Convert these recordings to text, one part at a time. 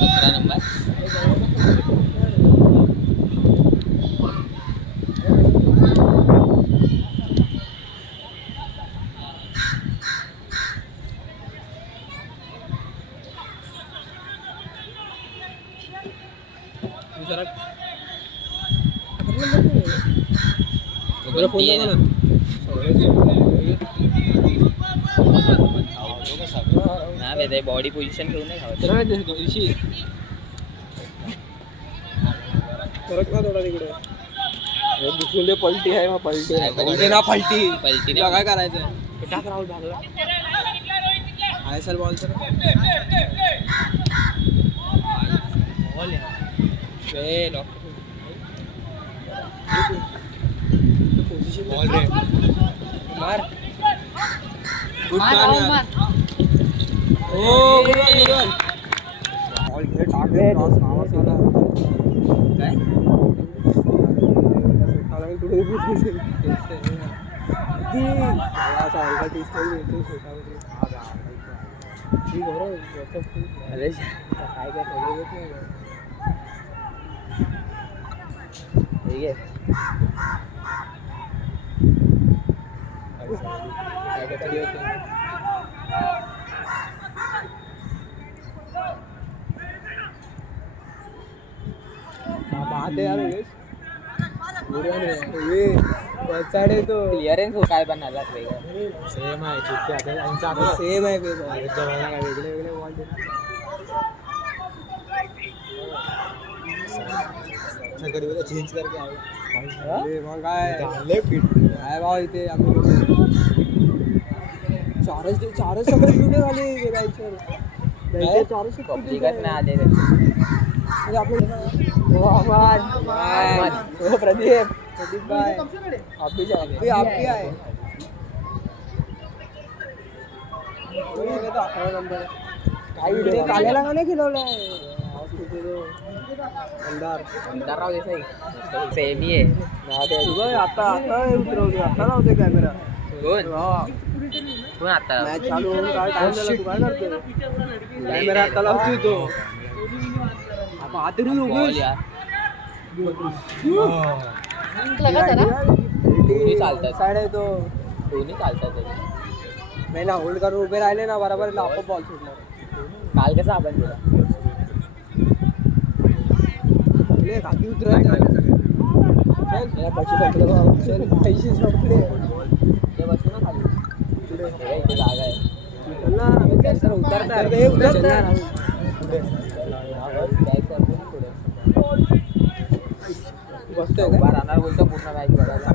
17 number. Body position ठेवून नाही फरक ना थोडा तिकडे दुसरून दे. पलटी आहे मग पलटी आहे ना. पलटी पलटी काय करायचं. टाक राहुल भागला आयएसएल बॉल तर बॉल रे मार. ओ बॉल घे टाक रे. क्रॉस नावाच आला काय बात है यार. ये तो क्लिअरन्स हो काय पण आला सेम आहे. सेम आहे वेगळे वेगळे बॉल चेंज करके आए. मग काय भाव इथे चारच सगळे जुने झाले. चारच पब्लिकच नाही आले प्रदीप भाई आपकी आहे. 18 नंबर काही काल्याला का नाही खिलवलंय. राव देसाई सेमी आहे. आता उतरवली. आता लावते कॅमेरा. कोण आता मॅच चालू होऊन काय टाइम झाला. तू काय करतो. कॅमेरा आता लावतोय तो. आता दोन्ही चालतात. साइड आहे तो. दोन्ही चालतात. नाही ना होल्ड करून उभे राहिले ना बरोबर आपोआप बॉल सुटणार. काल कसं आपण तुला खाली उतरायचं. पैसे संपले. ते बसू ना खाली. इथे जागा आहे. बसतोय उभा राहणार बोलतो पूर्ण मॅच बघायला.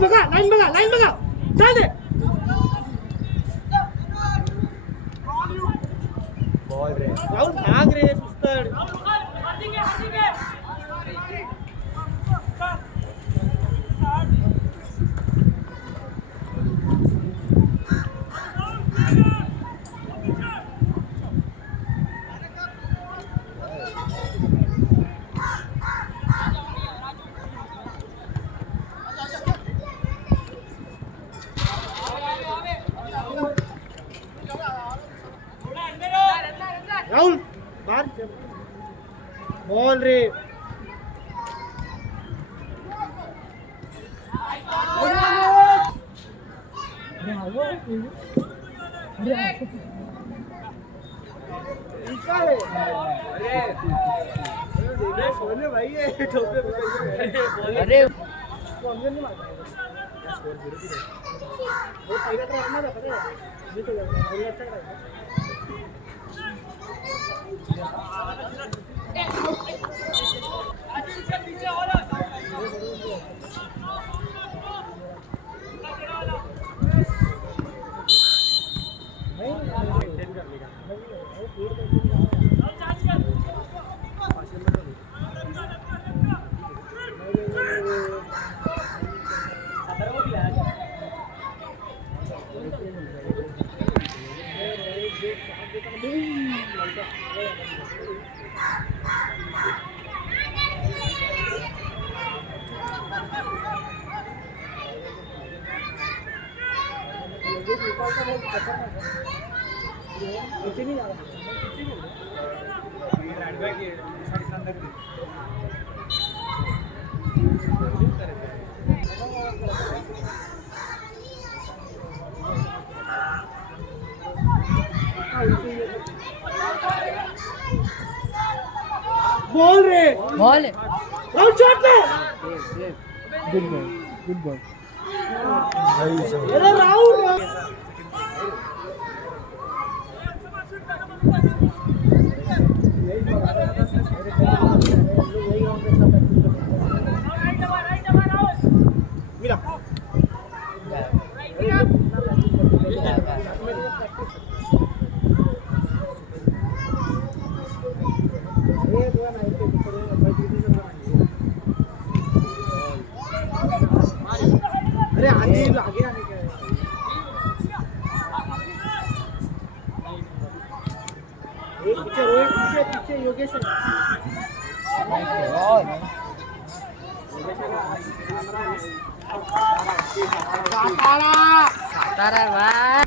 बघा लाईन बघा चाल दे. बॉल रे राहुल भाग रे सुस्तड. राहुल बाहर बॉल रे. अरे बोल रे बॉल राहुल शॉट ले गुड बॉल गुड बॉल अरे राहुल अरे आगे आगे आने का एक पीछे रोहित पीछे पीछे योगेश सातारा भाई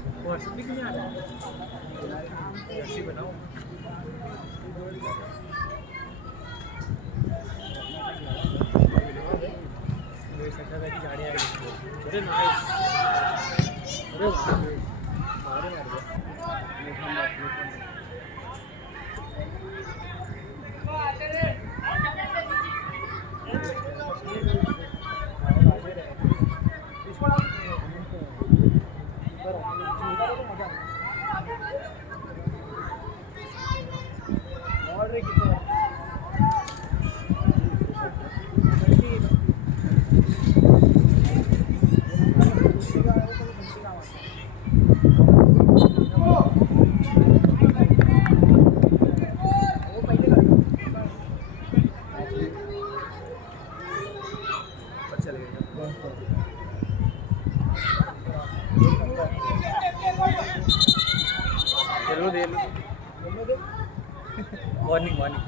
वार्निंग वार्निंग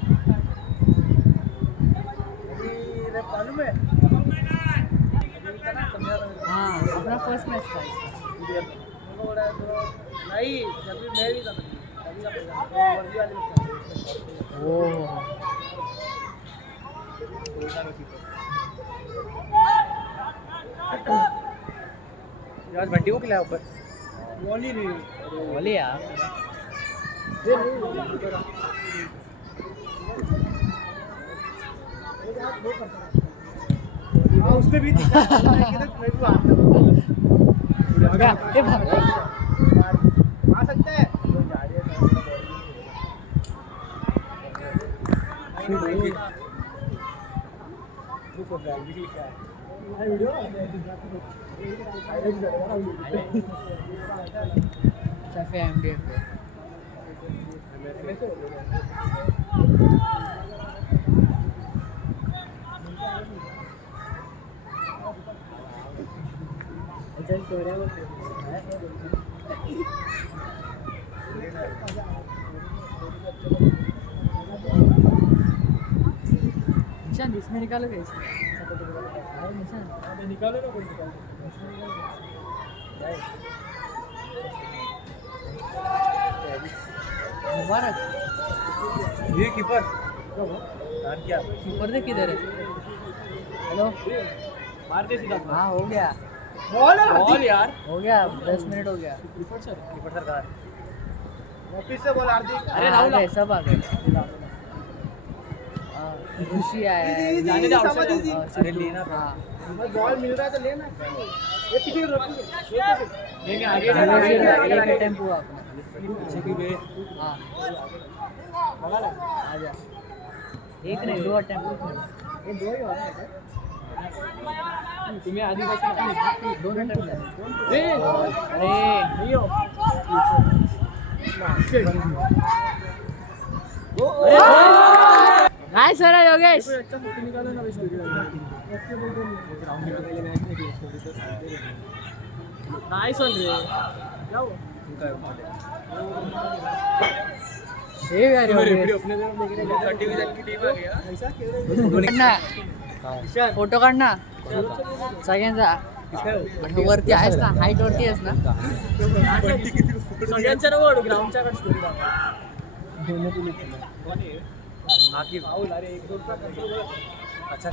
हाँ अपना फर्स्ट मैच था नहीं जब भी मैं भी था आज बंटी को खिलाया ऊपर वॉली नहीं बोले यार उसमें भी दिखा आ सकते हैं निशान इसमें निकालो कैसे निकालो ना कोई मुबारक ये कीपर क्या कीपर देख किधर है हेलो मार दे सीधा हाँ हो गया बॉल यार हो गया 10 मिनट हो गया कीपर सरकार वापिस से बॉल हार्दिक अरे राहुल सब आ गए खुशी आया है जाने दे आउटसाइड अरे लेना हाँ बॉल मिल रहा है तो लेना ये पीछे लेंगे आगे एक टेम्पो अपना पीछे की गए हाँ आजा एक नहीं दो टेम्पो ये दो ही और तुम्हें आधी बस दोनों टेम्पो अरे नहीं हो काय सर योगेश अच्छा फोटो निकालो ना नाही चल रे जाओ हे यार योगेश अपने डिवीजन की टीम आ गया ऐसा फोटो काढ ना सगळ्यांचा वरती आहेस ना, हाईट वरती आहेस ना. सगळ्यांच्या नाव ग्राउंडच्या स्टोरी अच्छा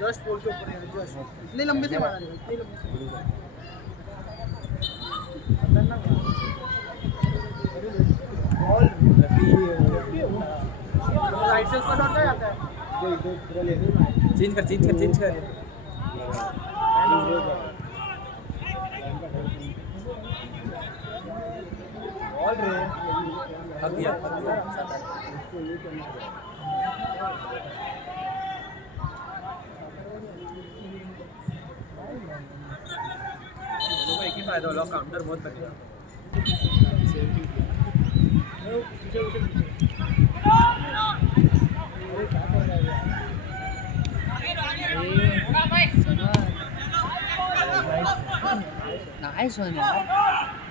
जस्ट पोल के ऊपर है जस्ट इतने लंबे से मारा इतने लंबे से खतरनाक बॉल राइट से उसका शॉट आता है चेंज कर बॉल रे अब दिया एक ही फायदा होला काउंटर बहुत बढ़िया नाइस वन यार.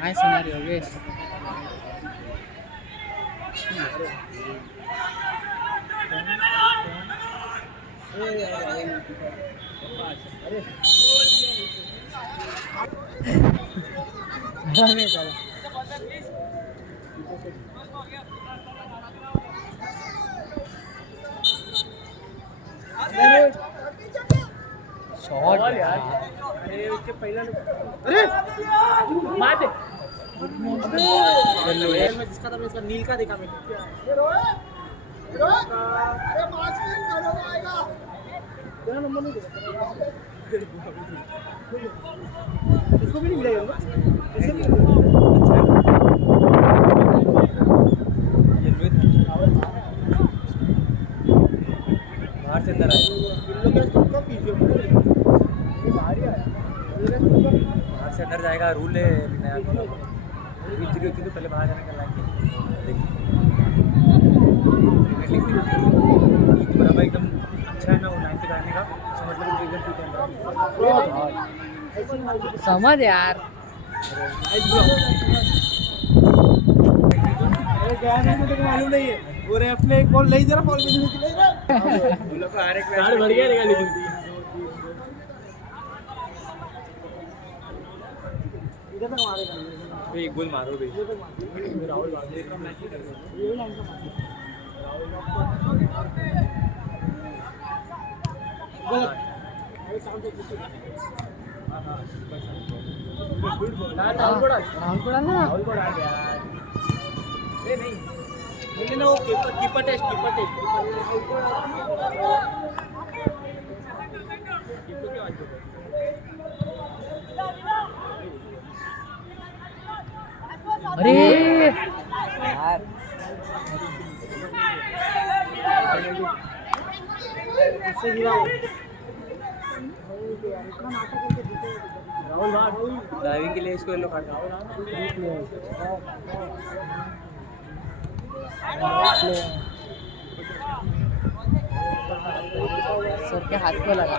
Nice one Yogesh. शॉट यार. अरे उसके पहला अरे मार दे में जिसका था इसका नील का देखा मैंने अरे 5 मिनट करोगे आएगा तेरा नंबर नहीं देगा इसको भी नहीं मिलेगा इसे भी बाहर से अंदर आया इन लोग का पीछे बाहर ही आया बाहर से अंदर जाएगा रूल है नया विक्ट्री होती तो पहले बाहर जाने का लाइन बराबर एकदम अच्छा है ना वो लाइन पे जाने का समझ यार. गया नहीं तो मालूम नहीं है वो रे अपने एक बॉल नहीं जरा फॉल में उन लोग को हर एक मैच बढ़ गया रहेगा लेकिन इधर तक मारेगा एक गोल मारो भाई राहुल बांधे का मैच ही कर ये लाइन का गोल अरे साउंड से राहुल पड़ा ना. आ गया ए नहीं ना वो कीपर टेस्ट अरे यार ड्राइविंग के लिए इसको येलो कार्ड सर के हाथ को लगा.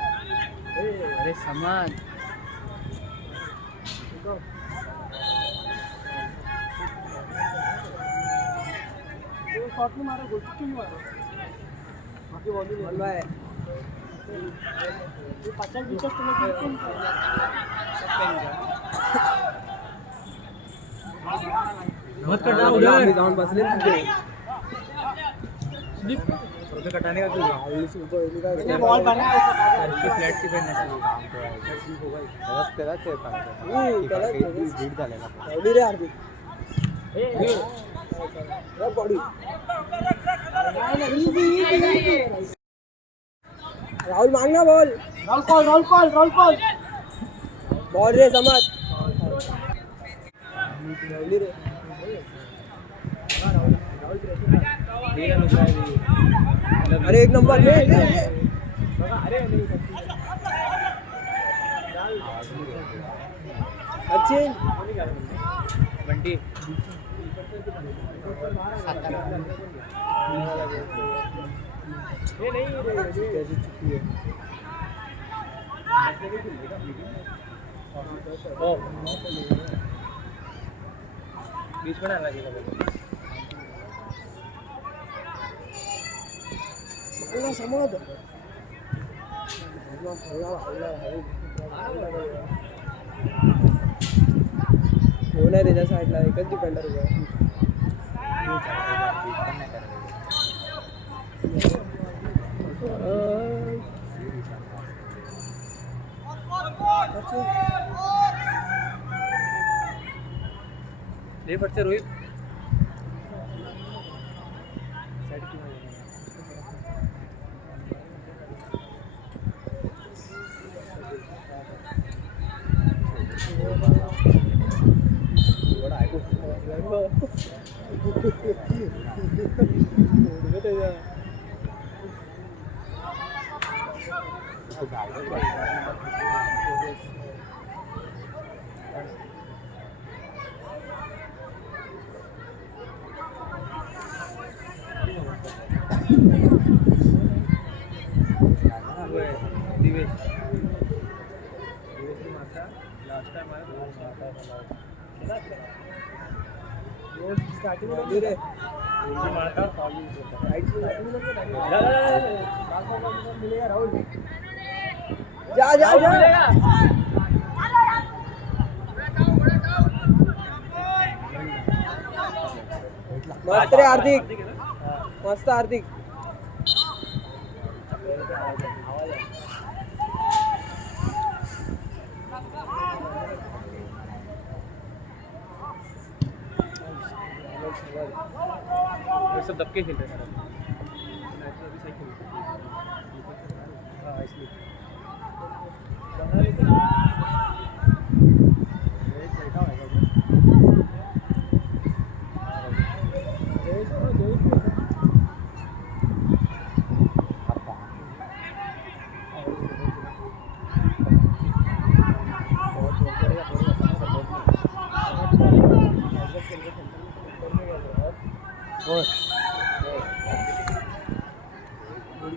अरे समझ शॉट नहीं मारा गोल क्यों मारा बाकी बॉल नहीं है ये 50 विकेट तुम्हें मत करना उधर डाउन बसले तुझे उसे कटाने का क्यों बॉल बना है फ्लैट की पहनना चाहिए काम तो है ठीक होगा बस तेरा चेपा भीड़ झालेला एवढी रे हार्दिक ए बॉडी राहुल मांगना बॉल राहुल कॉल बॉल रे समझ रे अरे एक नंबर ले अच्छे बंटी बीच में डालना चाहिए समोद हो नाही त्याच्या साईडला एकच डिफेंडर उभा ले पड़ते रोहित जा जा जा मस्त रे हार्दिक मस्त हार्दिक ये सब दबके खेलते हैं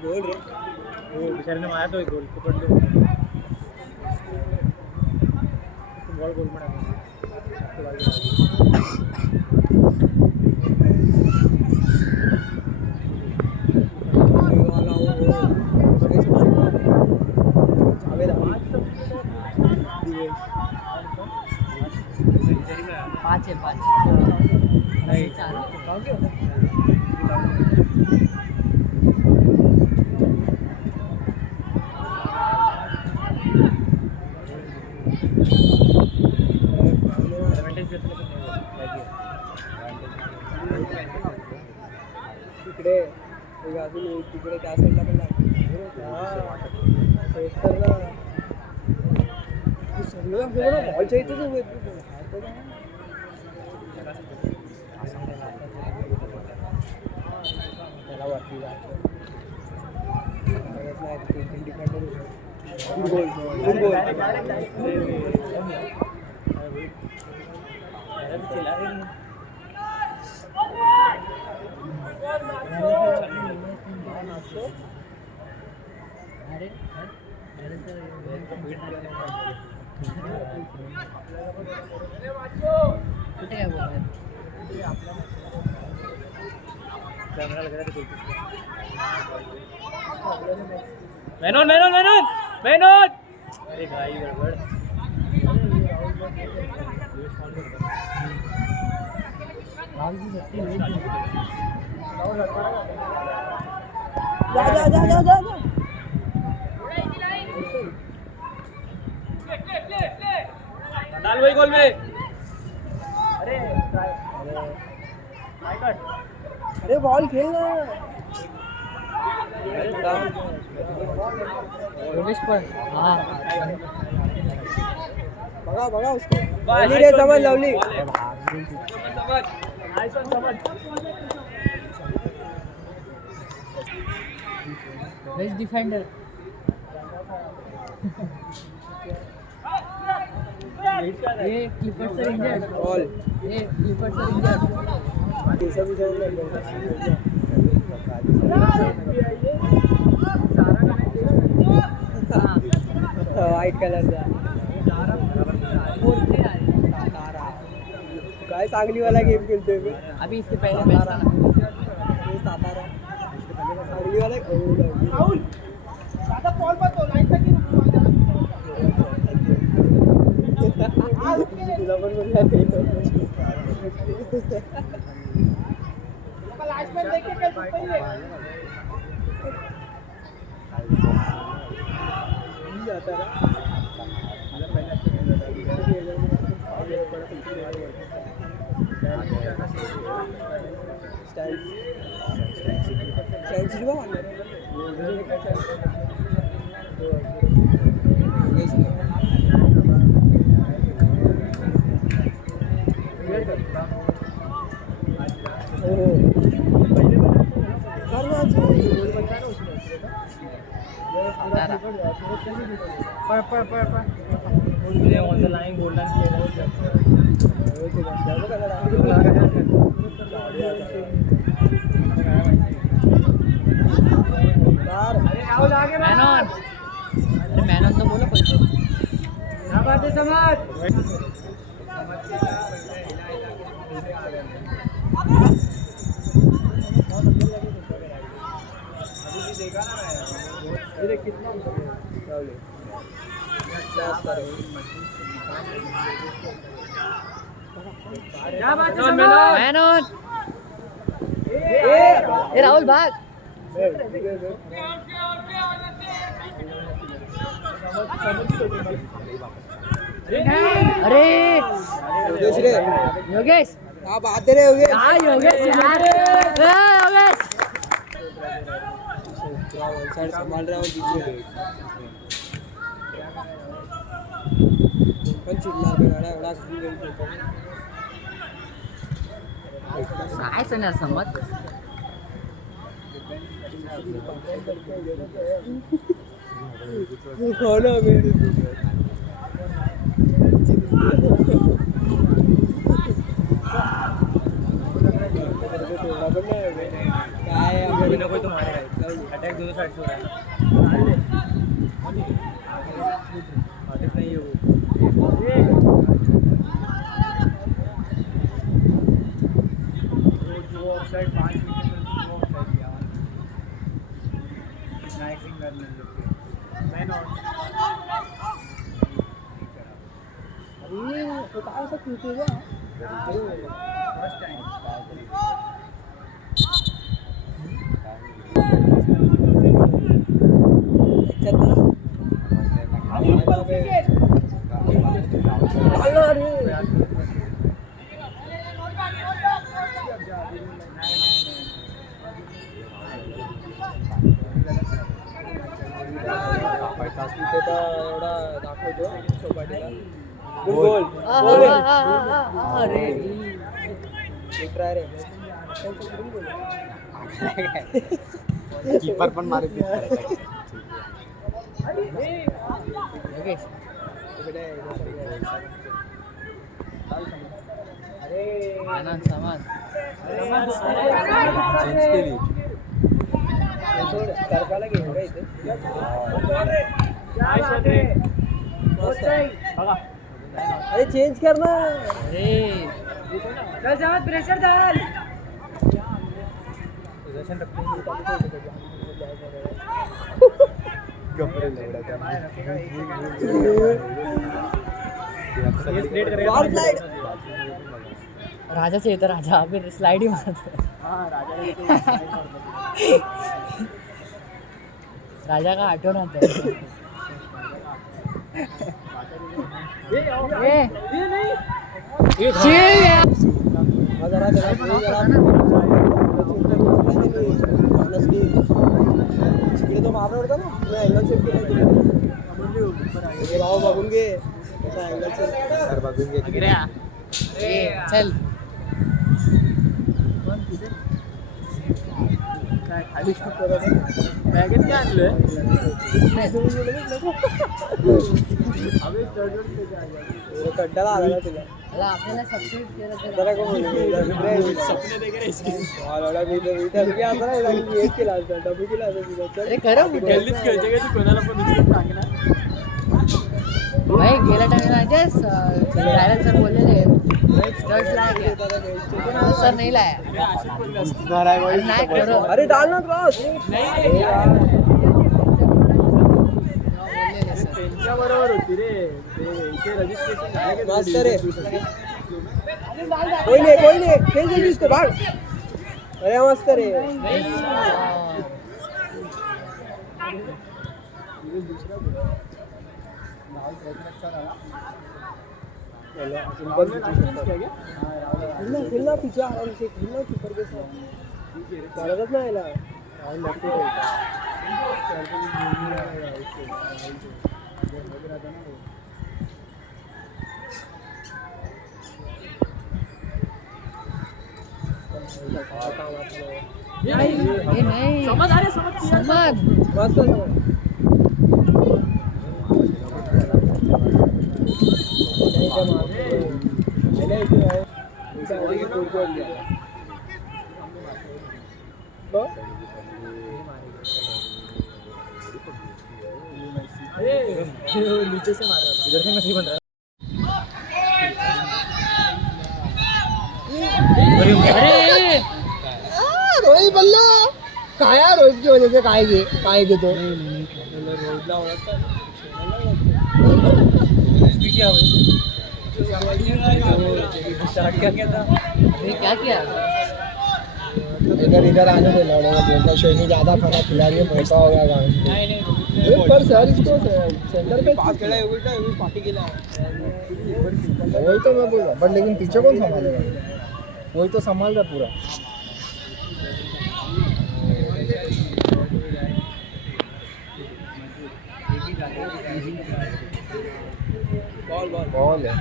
गोल रे वो बेचारे ने मारा तो एक गोल पकड़ लो बॉल गोल में पाँच है पाँच नहीं तिकडे अजून तिकडे त्या साईडला पण सगळं बॉलच्या इथेच त्याला वरती जायचं मेहनत मेहनत मेहनत मेहनत अरे भाई गड़बड़ जा जा जा जा जा डाल वही गोल में अरे बॉल खेल ना हाँ बघा बघा उसको लवली रे समझ लवली समझ बेस्ट डिफेंडर ये क्लिफर्ड सर इंजर्ड ऑल ये क्लिफर्ड सर इंजर्ड दिवसा व्हाईट कलरचा काय चांगली वाला गेम खेळतोय मी अभी इसके पहले मैच था ना हे सातारा चांगली वाला तुला पण ऑन द लाइन गोल्डन मैनन अरे मैनन तो बोलो कोई क्या बात है समाज मैनन ए राहुल भाग अरे योगेश रे योगेश हाँ बात रे योगेश हाँ योगेश यार योगेश साइड संभाल रहा हूँ पीछे पण चिडणार पण एवढा काय सण समज कौन है काय कोई ना कोई तो मारेगा अटैक दोनों साइड से हो रहा है आतिफ नहीं है वो ऑफसाइड 5 विकेट पर वो ऑफसाइड किया स्नाइपिंग करने लगे मैन और अरे तो काय असं खेळतोय फर्स्ट टाइम एवढा दाखवतो चौपाटीला गोल अरे ट्राय रे कीपर पण मारे योगेश मैनन समझ सरकारला घेऊन का इथे अरे चेंज कर ना अरे चल समझ प्रेशर डाल राजा से येतं राजा फिर स्लाइड ही मारतो राजा का आठवण होतं तिकडे तो मारला होता ना अँगल सेट केला भाऊ बघून घे कसा अँगल सेट बघून घे चल खाली बॅगेत काय आणलंय कंटाळा आला ना तुला आपल्याला सबस्टिट्यूट केलं तर जरा कोण डबी केला अरे खरं गल्लीत खेळते का तू कोणाला पण उचलून टाकणार भाई गेल्या टाइम रायरल सर बोललेले स्टर्ट लाया सर नाही लाया नाही खरं अरे डाल ना क्रॉस त्यांच्या बरोबर होती रे इथे रजिस्ट्रेशन झालं मस्त रे कोई नहीं खेल दे इसको भाग अरे मस्त रे खेलना पीछे आराम से खेलना कीपर के साथ गरजच नाही याला नहीं समझ आ रहे समझ मस्त नीचे से मार रहा था इधर से मछली बन रहा अरे रोहित बल्ला काय रोहित की वजह से काय घेतो क्या किया इधर आने देना बोलता शैनी ज्यादा खाना खिला रही है मोटा हो गया गाँव पर सर इसको सेंटर पे पास खड़ा है उल्टा पार्टी के लिए वही तो मैं बोल रहा बट लेकिन पीछे कौन संभालेगा वही तो संभाल रहा पूरा बॉल है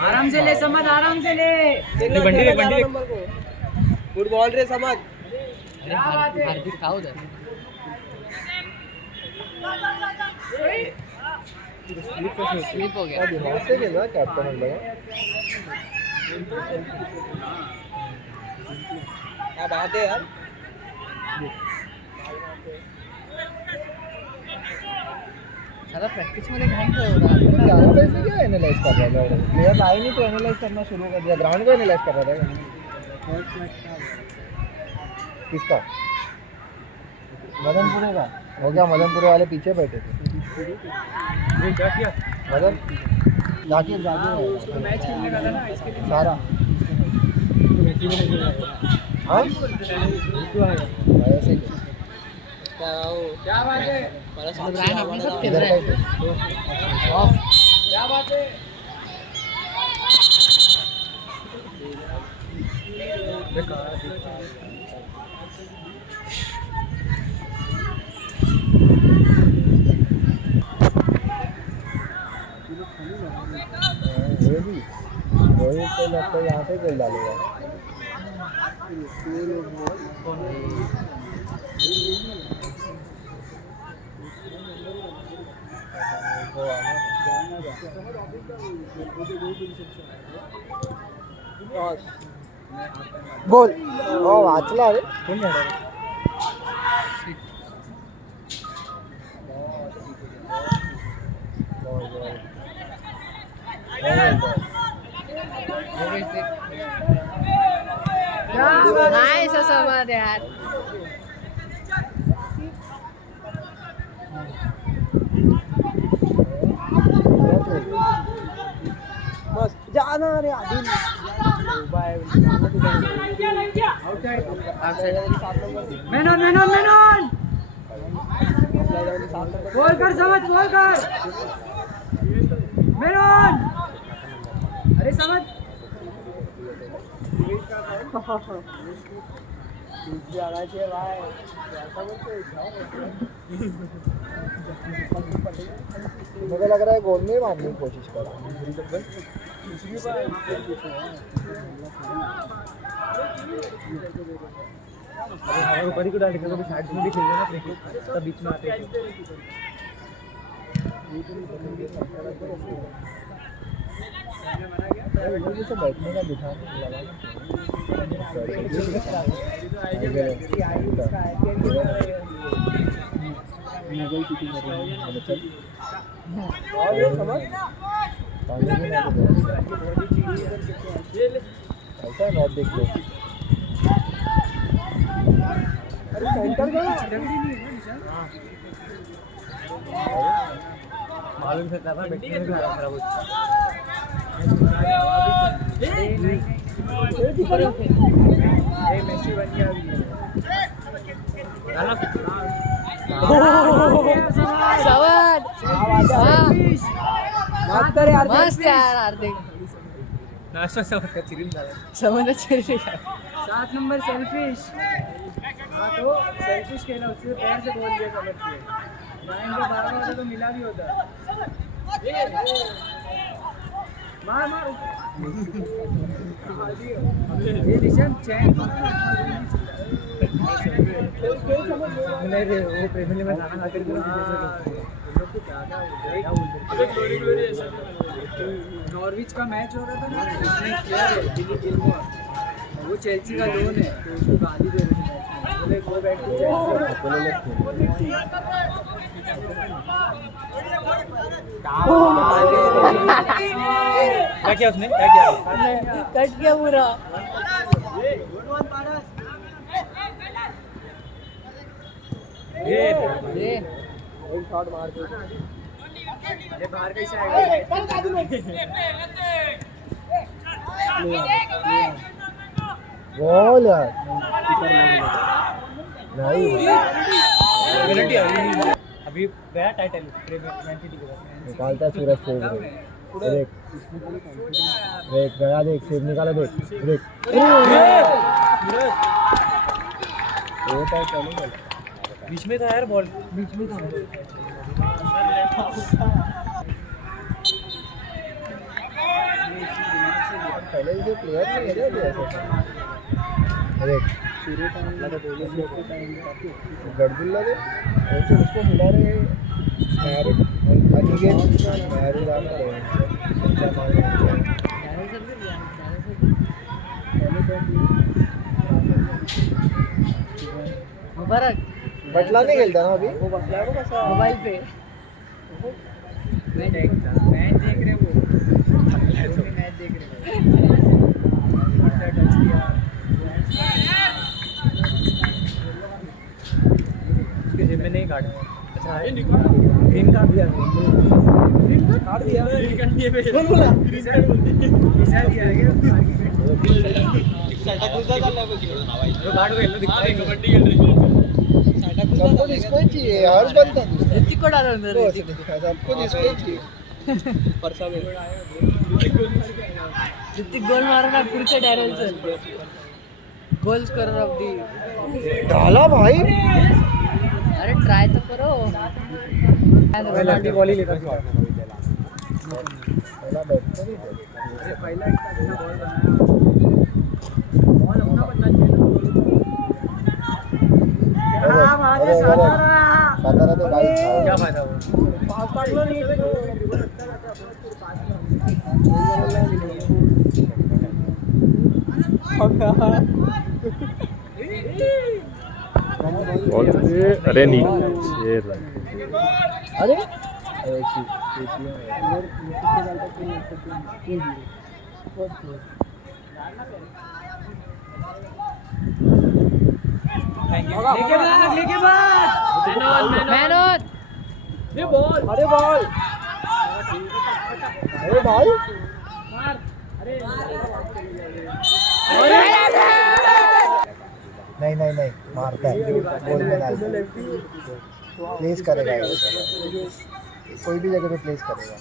आराम से ले समझ आराम से ले बंडी गुड बॉल रे समझ हार्दिक खाओ उधर स्लिप हो गया दिमाग से खेल रहा कैप्टन लगा क्या बात है यार साला प्रैक्टिस मध्ये घाण ठेवला ग्यारह पैसे क्या एनालाइज कर रहा था प्लेयर आए नहीं तो एनालाइज करना शुरू कर दिया ग्राउंड को एनालाइज कर रहा था किसका मदनपुरे का हो गया मदनपुरे वाले पीछे बैठे थे क्या किया मदन जाकिर मैच खेलने का था ना इसके लिए सारा हाँ ऐसे ही क्या बात है ब्रायन अपने साथ खेल इधर रहा का है ऑफ क्या बात है रोहित को लगता है यहाँ से गोल डालेगा गोल ओ वाचला रे कोण झालं नाइस समझ यार बस जाना रे आधी मेनन मेनन मेनन गोल कर समझ गोल कर मेनन अरे समझ आना चाहिए भाई, ऐसा बोलते मुझे लग रहा है गोल में मारने की कोशिश कर रहा है। ऊपर ही को डाल के कभी साइड में भी खेल लेना, तब बीच में आते हैं। मुझे बैठने का बिठाने लगा ऐसा नॉट देख लो। अरे सेंटर का मालूम से था बैठने में खराब हो मेसी बन गया मस्त यार हार्दिक समझ 7 नंबर सेल्फिश। हाँ तो सेल्फिश खेला, उसके पैर से बोल दिया समझ के, लाइन पे बार होता तो मिला भी होता। मार मार ये निशान चैन नहीं रे, वो प्रेमिली में खाना खाते नॉर्विच का मैच हो रहा था ना, उसने किया है बिली गिलमोर, वो चेल्सी का लोन है तो उसको गाली दे रहे हैं बोले गो बैक टू चेल्सी। क्या किया उसने, क्या किया, कट गया पूरा। ये शॉट मार के अरे बाहर कैसे आएगा बॉल यार नहीं पेनल्टी अभी गया टाइटल मैन सिटी के बाद निकालता सूरज से देख देख गया, देख सेव निकाला, देख देख वो टाइटल बीच में था यार, बॉल बीच में था। पहले जो प्लेयर नहीं है ना अरे गड़बुल्ला दे उसको मिला रहे मुबारक बटला नहीं खेलता ना अभी, वो बदला है वो कैसा मोबाइल पे मैच देख रहे वो मैच देख रहे टच किया उसके जिम में नहीं काटा। अच्छा है ग्रीन काट दिया, ग्रीन काट दिया, ग्रीन काट दिया कौन बोला, ग्रीन काट बोलते दिया है क्या साटा कुदा कर ले वो काट को येलो दिखता है कबड्डी खेल रही है सबको इसको ही चाहिए, हर्ष बनता है ऋतिक को डालो अंदर, सबको इसको ही चाहिए। परसा में ऋतिक गोल मारना पुढचे direction goal scorer of the. डाला भाई, अरे ट्राई तो करो। लंबी बॉल ही लेता था पहला बैट तो नहीं था। अरे पहला एक अच्छा बॉल बनाया, बॉल अपना बनना चाहिए। सातारा तो गाइस क्या फायदा वो पास लो नहीं अरे नहीं ये अरे लेके बाद मेहनत ये बॉल, अरे बॉल, अरे भाई मार, अरे नहीं नहीं नहीं मारता है, गोल में डालता है, प्लेस करेगा ये, कोई भी जगह पे प्लेस करेगा।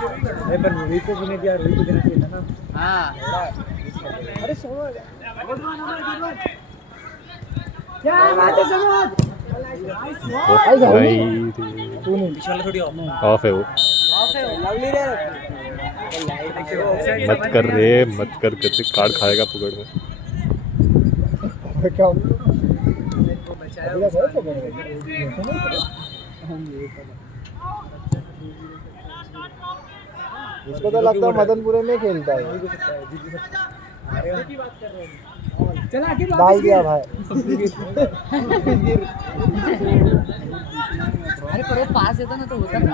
पर रोहित को नहीं दिया, रोहित को देना चाहिए था ना। हाँ अरे समझ भाई तू नहीं पीछे वाला थोड़ी ऑफ है वो। मत कर रे, मत कर, करते कार्ड खाएगा पकड़ में। क्या इसको तो लगता है मदनपुरे में खेलता है। डाल दिया भाई। अरे पर वो पास येतो ना तो होता ना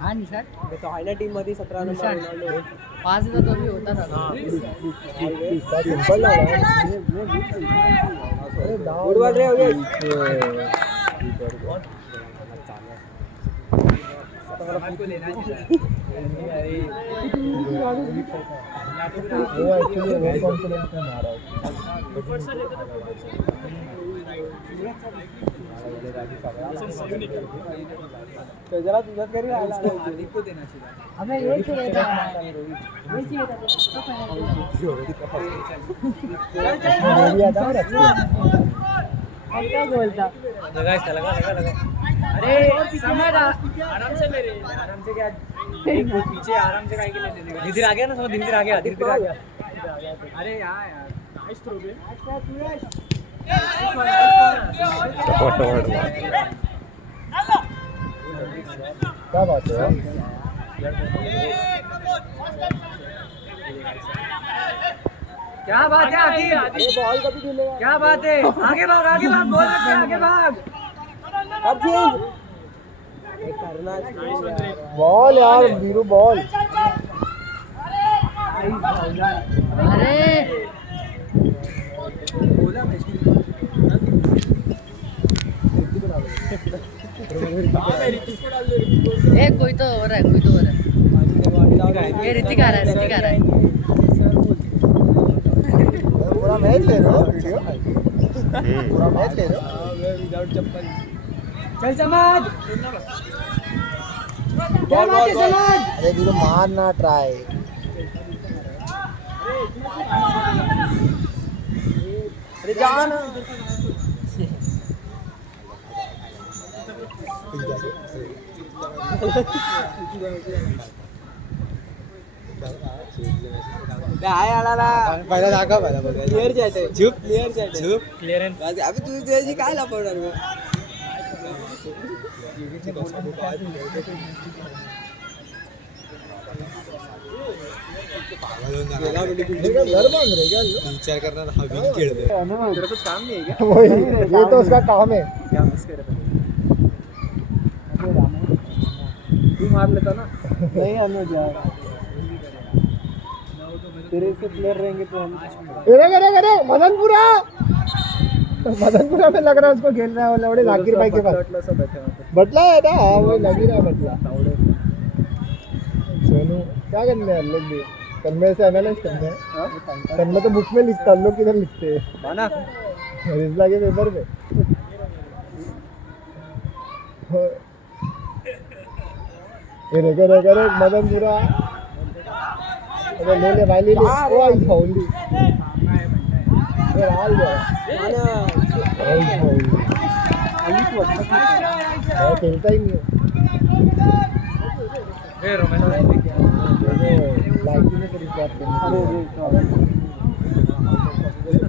हाँ निशाट तो हायला टीम मध्ये 17 निशाट नंबर पास येतो तो भी होता था सिंपल लगा। अरे फुटबॉल रे हो गया। वो एक्चुअली ओवर कॉन्फिडेंस में मारा है। जरा तुझ्यात करी आला हार्दिक को देना चाहिए। हमें ये चाहिए था ये चाहिए था दिया था रखो। अब क्या बोलता लगा इसका लगा। अरे समय था आराम से मेरे आराम से क्या पीछे आराम से काहे के लिए देने धीरे आ गया ना, समझ धीरे आ गया। अरे यार नाइस थ्रो बे। क्या बात है यार? क्या बात है आखिर? बॉल कभी खेलेगा? क्या बात है? आगे भाग बोल सकते हैं, आगे भाग। बॉल यार वीरू बॉल। अरे कोई तो हो रहा है ये ऋतिक आ रहा है पूरा मैच ले रहे हो वीडियो? पूरा मैच ले रहे हो? चल समाज अरे वीरू मारना ट्राई। अरे जान काय आला पहिला दाखव पहिला बघ। क्लिअर चॅट आहे झूप क्लिअरन्स अबे तू त्याची काय लपवणार मग घर बांध रहे क्या लोग? विचार करना हवी खेळतोय तेरा कुछ काम नहीं है क्या वही ये तो उसका काम है। क्या मिस कर रहा तू मार लेता ना नहीं अनुज यार तेरे से प्लेयर रहेंगे तो हम अरे मदनपुरा में लग रहा है उसको खेल रहा है वो लवड़े जाकिर भाई के पास। सब बैठे वहाँ पे बटला है ना? हाँ वही लग ही रहा है बटला। सोनू क्या करने हैं हम लोग भी? तन्मय से एनालाइज करते हैं। तन्मय तो बुक में लिखता, हम लोग किधर लिखते हैं? बाना रिजला के पेपर पे। ये रे मदनपुरा। अरे ले भाई ले। ओ आई फाउली। ये डाल दे। आई फाउली। वो खेलता ही नहीं है। रोमेनो लाइकी में करीब बात करनी।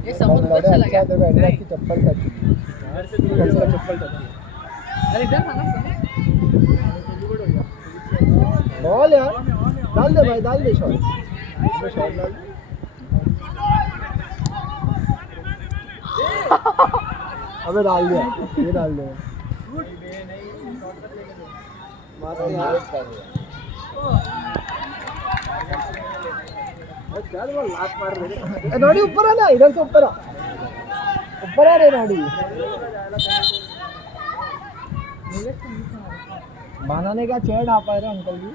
ये सब कुछ अच्छा लगा देखो एडवांस की चप्पल का अरे इधर था ना बॉल यार डाल दे भाई, डाल दे शॉट। इसमें शॉट डाल। अबे डाल दिया, ये डाल दे। नोडी ऊपर आ ना, इधर से ऊपर आ रे नोडी। बनाने का चेयर आ पाए रहे अंकल जी।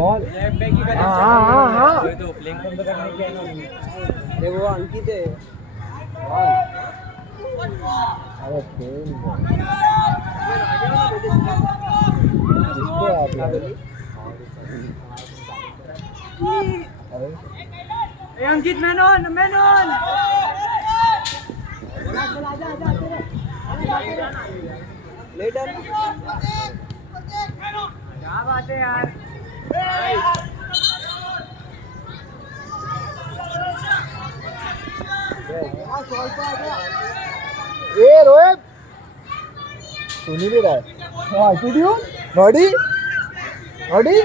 बॉल लेफ्ट बैक ही हाँ हाँ हाँ हाँ वही तो प्लेइंग फॉर्म तो करना ही है। ये वो अंकित है बॉल अरे खेल इसको आप अरे अंकित मेनन मेनन क्या बात है यार ए रोहित सुन ही नहीं रहा है एटीट्यूड नॉडी नॉडी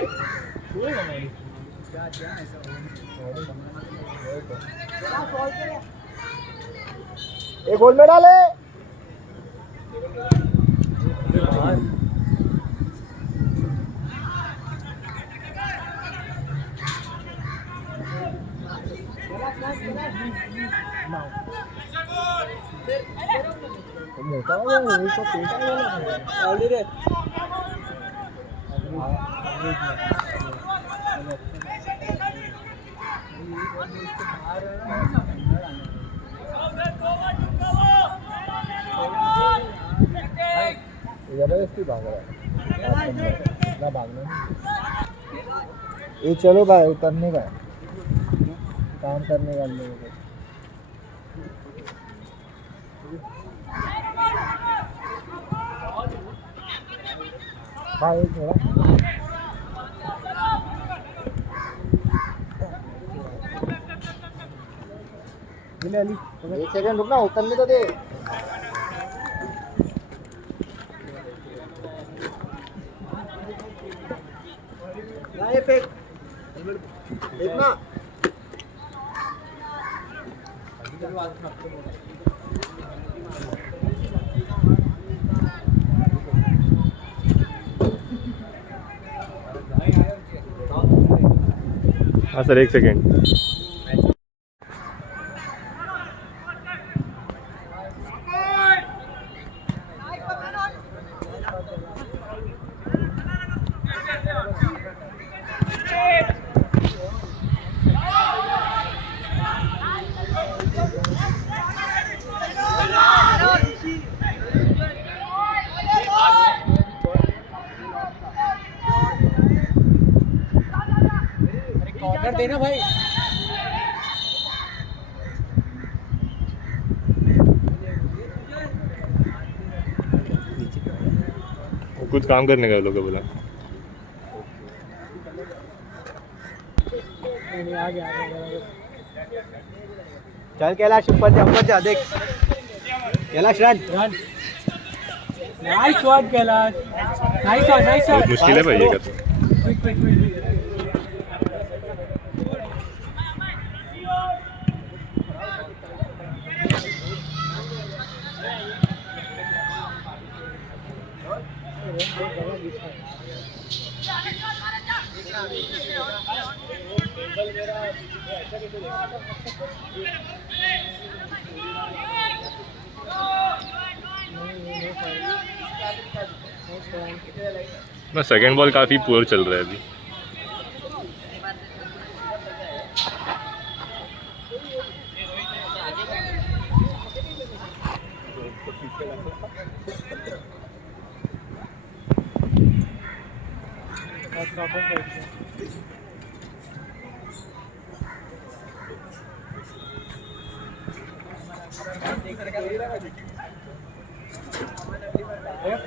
एक गोल में डाले मोटा हो गया वही तो पेटा गया ऑलरेडी रे जबरदस्ती भाग रहा है ना भागना ये चलो भाई उतरने का काम करने का लोगों को हाँ एक थोड़ा एक सेकंड रुकना उतरने तो दे देखना हाँ सर एक सेकेंड कॉर्नर देना भाई कुछ काम करने का लोग बोला चल कैलाश ऊपर जा देख Kailash run nice shot Kailash नाइस बहुत शॉट मुश्किल है भाई ये करना ना सेकंड बॉल काफ़ी पुअर चल रहा है अभी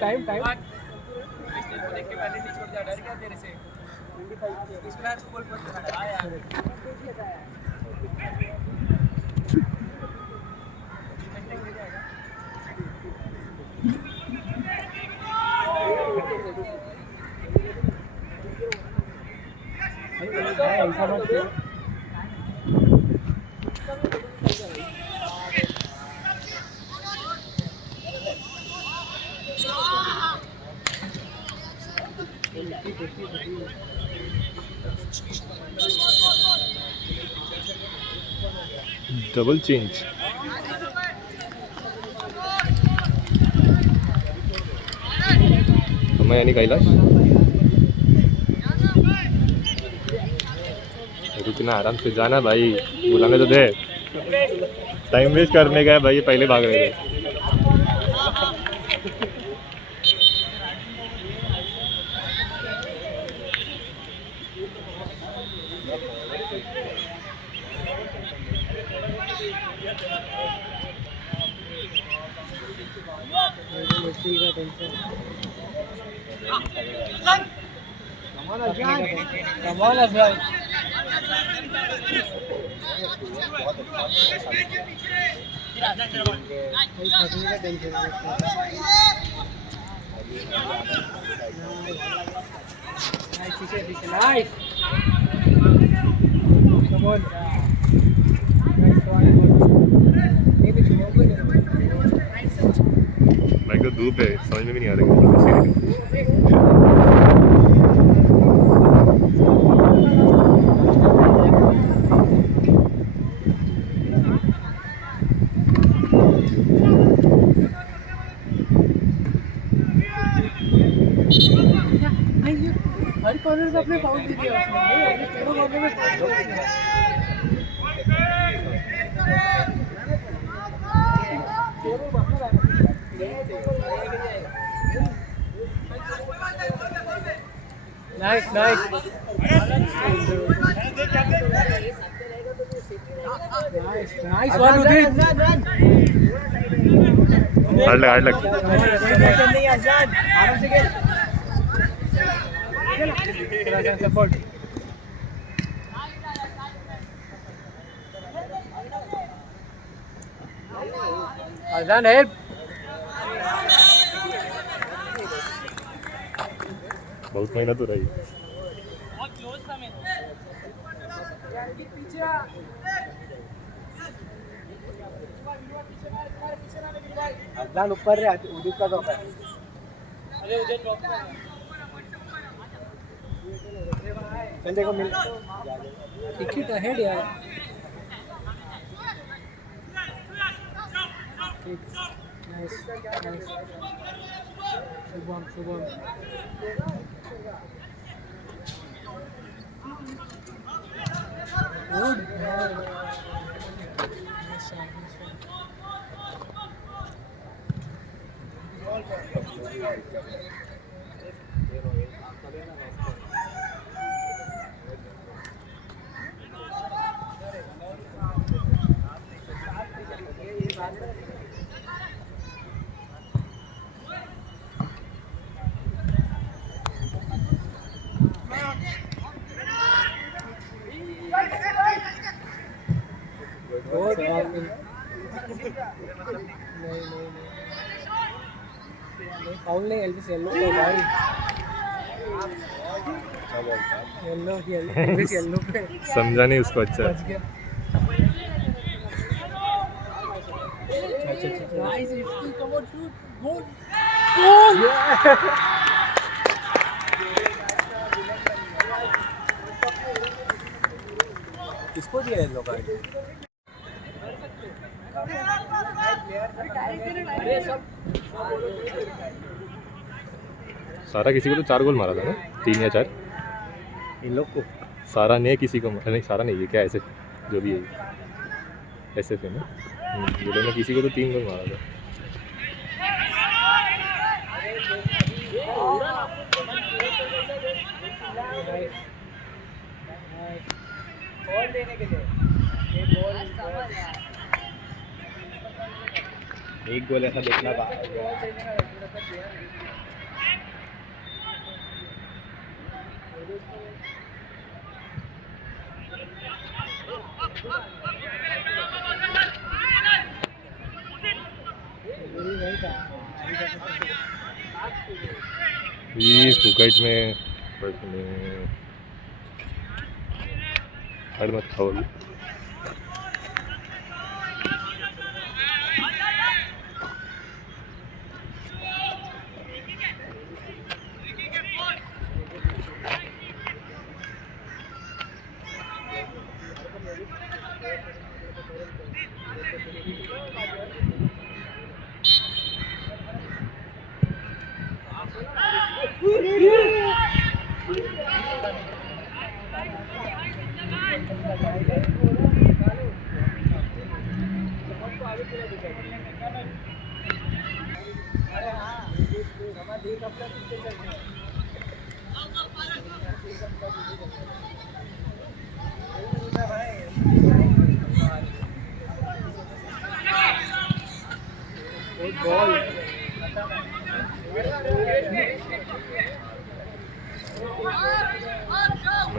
टाइम डबल चेंज मैं यानी कैलाश इतना आराम से जाना भाई, बुलाने तो दे। टाइम वेस्ट करने का है भाई, ये पहले भाग रहे थे। Nice. Come on. भाई तो धूप है, समझ में भी नहीं आ रहा। हर कॉर्नर पे अपने फाउल दे दिया उसने, चारों कॉर्नर में फाउल दिया। Nice, nice. Nice one, Udit. Hard लग। आराम से खेल। Support. Azan help. बहुत महीना तो रही। अजलान ऊपर रे, उदित का ड्रॉप है। चल देखो मिल टिकट अहेड यार। Nice nice. Shubham good. Foul नहीं, एल्विस येलो पे भाई, येलो एल्विस येलो पे समझा नहीं उसको अच्छा। बच गया। नाइस, कम ऑन शूट, गोल किसको दिया येलो कार्ड? सारा किसी को तो 4 गोल मारा था ना, 3 या 4। इन लोग को सारा ने किसी को नहीं, सारा नहीं है क्या, ऐसे जो भी है ऐसे थे ना, जिले ने किसी को तो 3 गोल मारा था। बॉल देने के लिए एक गोल ऐसा देखना था। ये फुकाइट में हर मत खाओ अभी।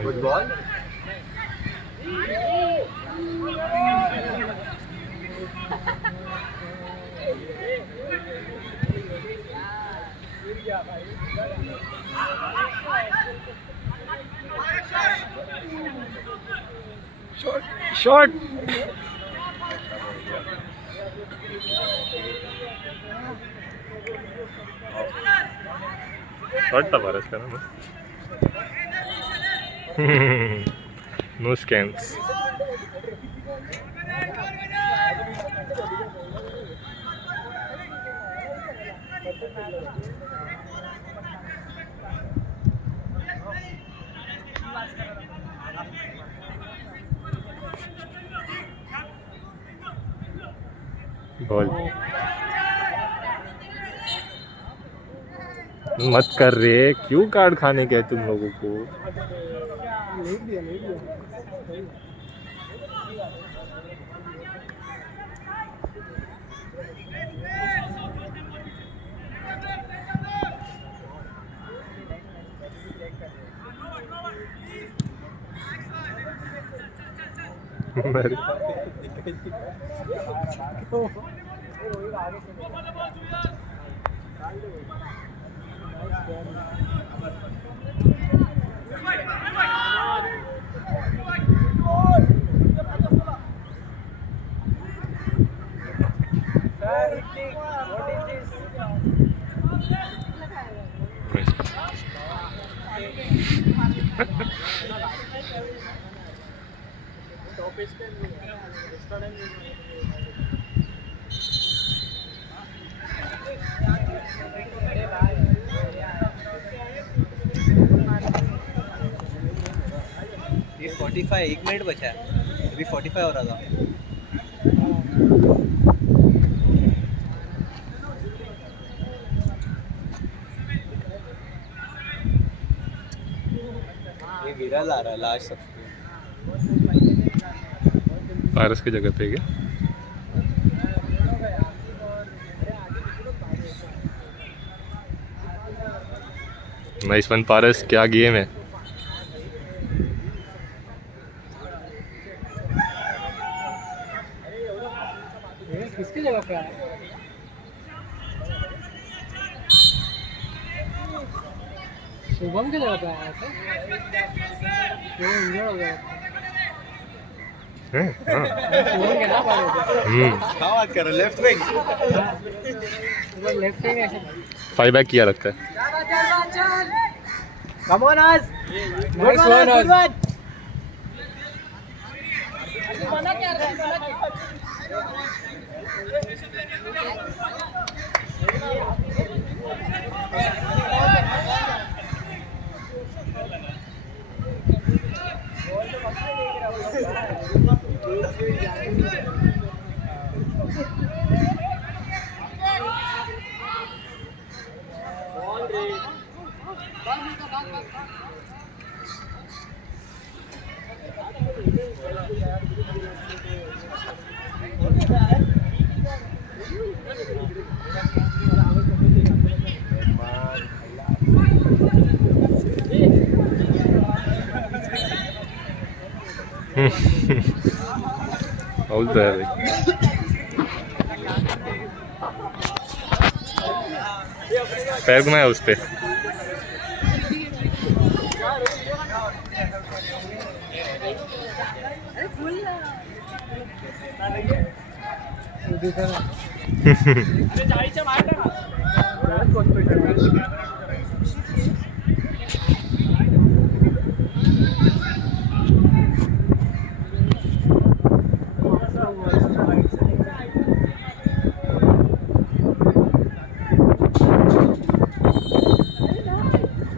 फुटबॉल शॉट शॉट था पारस का ना नो स्कैम्स बॉल मत कर रहे, क्यों कार्ड खाने के तुम लोगों को? ये 45 1 मिनट बचा है, अभी 45 हो रहा था। ये गिरा ला रहा है लास्ट सब पारस की जगह पे क्या? नाइस वन पारस, क्या गेम है। किसकी जगह पे आया? शुभम की जगह पे आया था। वो इंजर्ड हो गया। शुभम के ना पाए। क्या बात कर रहे, लेफ्ट विंग वो लेफ्ट विंग ऐसे 5 बैक किया लगता है। कम ऑन आज, नाइस वन आज। आउट है भाई। पैर घुमाया उस पे।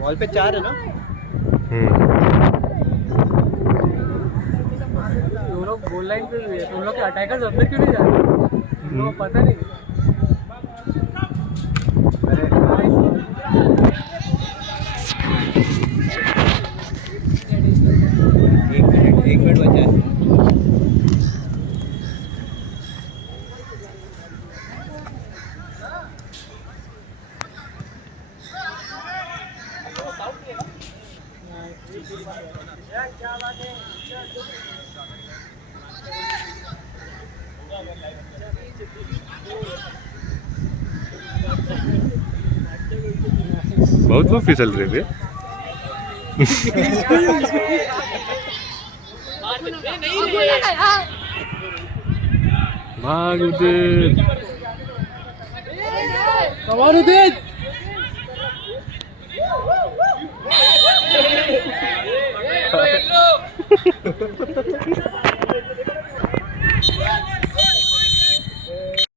बॉल पे 4 है ना। गोल लाइन पे भी है, तो उन लोग के अटैकर्स अंदर क्यों नहीं जा रहे? उन लोगों को पता नहीं। एक मिनट बचा है। बहुत लोग फिसल रहे थे। भाग उदित। कमान उदित। येलो